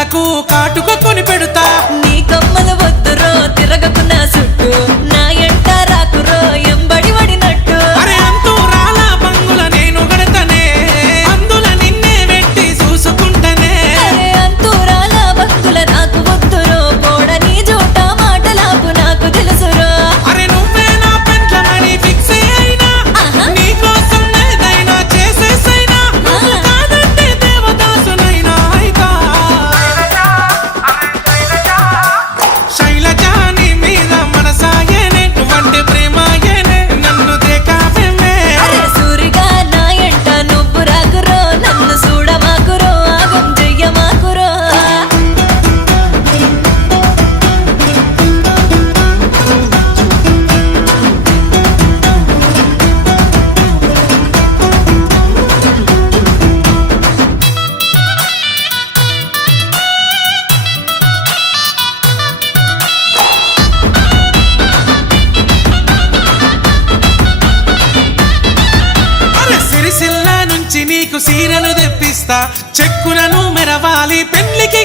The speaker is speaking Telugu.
కళ్ళకు కాటుక కొని పెడతా. నీ కమ్మలు వద్దురో తిరగకు నా చుట్టూ, నా ఎంట రాకురో ఎంబడి పడినట్టు. అరే అంతూ రాలా బంగుల నేను గడతనే, అందుల నిన్నే వెట్టి చూసుకుంటనే. అరే అంతూరాల భక్తుల నాకు వద్దురో, పోడని జోట మాటలాపు నాకు తెలుసురో. అరే నువ్వే నా పెంట్లమని ఫిక్స్ అయినా, నీకోసం ఏదైనా చేసేసైనా. నువ్వు కాదంటే దేవదాసునైనా అయితా. శైలజా నీ మీద మనసాయేనే, నువ్వంటే ప్రేమాయేనే, నన్ను దేకావేమే. అరే సూరిగా నా ఎంట నువ్వు రాకురో, నన్ను చూడమాకురో, ఆగం చెయ్యమాకురో. అరే సిరిసిల్ల నుంచి నీకు సీరలు తెప్పిస్తా, చెక్కులను మెరవాలి పెళ్లికి